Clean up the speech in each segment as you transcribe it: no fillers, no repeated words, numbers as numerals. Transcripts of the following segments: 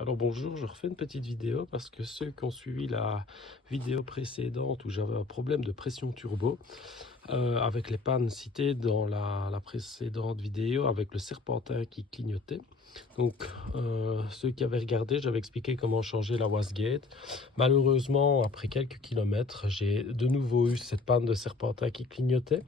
Alors bonjour, je refais une petite vidéo parce que ceux qui ont suivi la vidéo précédente où j'avais un problème de pression turbo avec les pannes citées dans la précédente vidéo avec le serpentin qui clignotait. Donc ceux qui avaient regardé, j'avais expliqué comment changer la wastegate. Malheureusement, après quelques kilomètres, j'ai de nouveau eu cette panne de serpentin qui clignotait.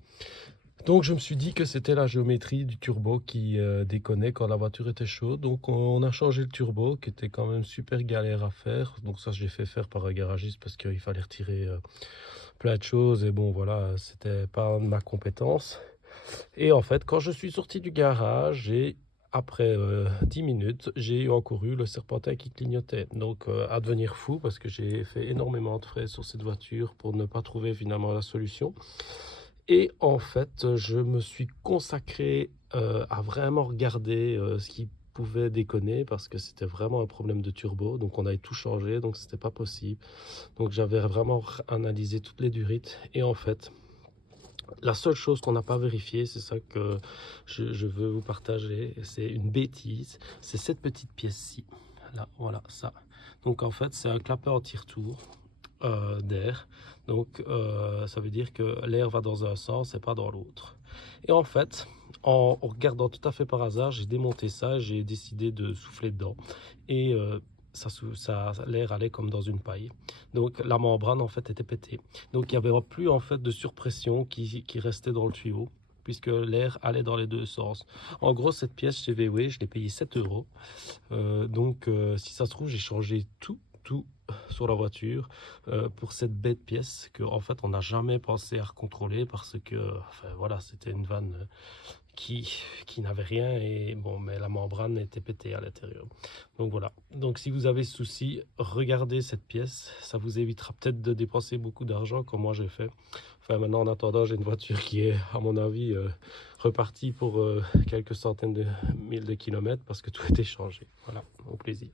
Donc je me suis dit que c'était la géométrie du turbo qui déconnait quand la voiture était chaude. Donc on a changé le turbo qui était quand même super galère à faire. Donc ça j'ai fait faire par un garagiste parce qu'il fallait retirer plein de choses. Et bon voilà, c'était pas de ma compétence. Et en fait quand je suis sorti du garage, après 10 minutes, j'ai encore eu le serpentin qui clignotait. Donc à devenir fou parce que j'ai fait énormément de frais sur cette voiture pour ne pas trouver finalement la solution. Et en fait, je me suis consacré à vraiment regarder ce qui pouvait déconner parce que c'était vraiment un problème de turbo. Donc on avait tout changé, donc c'était pas possible. Donc j'avais vraiment analysé toutes les durites. Et en fait, la seule chose qu'on n'a pas vérifiée, c'est ça que je veux vous partager, c'est une bêtise, c'est cette petite pièce-ci. Là, voilà, ça. Donc en fait, c'est un clapet anti-retour d'air. Donc ça veut dire que l'air va dans un sens et pas dans l'autre. Et en fait, en regardant tout à fait par hasard, j'ai démonté ça, j'ai décidé de souffler dedans. Et l'air allait comme dans une paille. Donc la membrane en fait était pétée. Donc il n'y avait plus en fait de surpression qui restait dans le tuyau puisque l'air allait dans les deux sens. En gros, cette pièce chez VW, je l'ai payée 7 euros. Donc, si ça se trouve, j'ai changé tout sur la voiture pour cette bête pièce que en fait on n'a jamais pensé à recontrôler parce que enfin voilà, c'était une vanne qui n'avait rien. Et bon, mais la membrane était pétée à l'intérieur. Donc voilà, donc si vous avez ce souci, regardez cette pièce, ça vous évitera peut-être de dépenser beaucoup d'argent comme moi j'ai fait. Enfin maintenant, en attendant, j'ai une voiture qui est à mon avis repartie pour quelques centaines de mille de kilomètres parce que tout a été changé. Voilà, au plaisir.